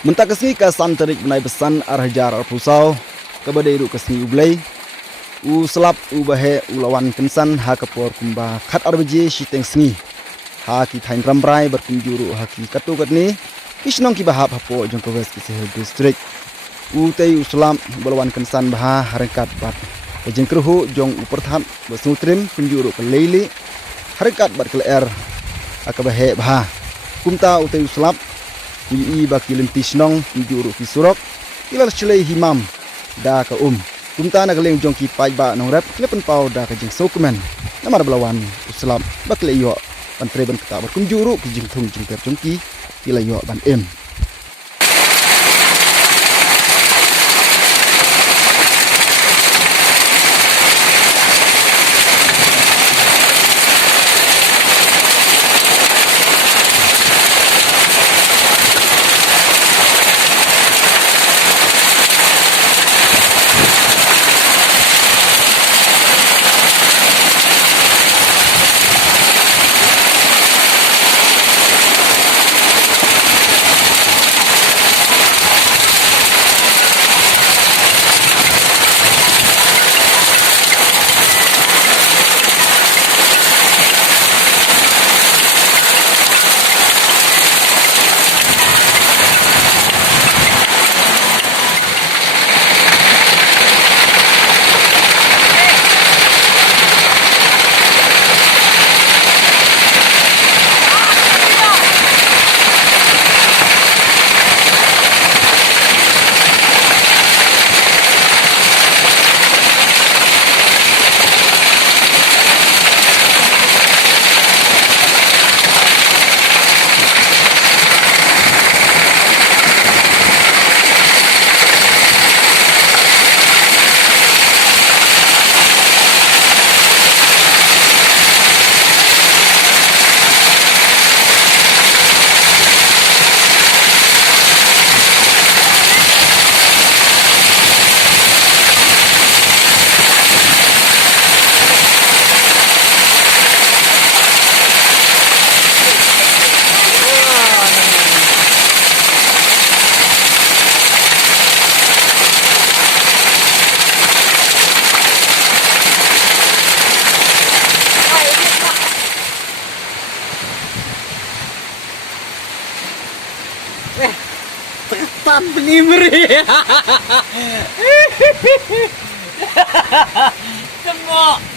Mentah kesni ka santarik benai besan arhajar arpusau kabadai ru kesni Blei u selap u bahe u lawan kensan ha kapor kumba khat arbaje shiteng sngi ha ki thaiñ Rambrai berkunjuru ha ki katu katni kisnong ki bahap hapo jong ka west ki district u tei u selam balawan kensan baha harengkat bat jeng kruhu jong u perthap besutrim kunjuru ke leili harengkat bat keler akabahe baha kumta u tei u selap i baki lenti shnong juru ki surok ilal chlei himam da ka kumta na galeng jong ki pai ba nong rap klepen pau da ka jing sokumen namar belawan uslam bakle yo ban treben kata bar kum juru ki jing thung jing ter jong ki kila yo ban em. Tekan penimri. Cemok.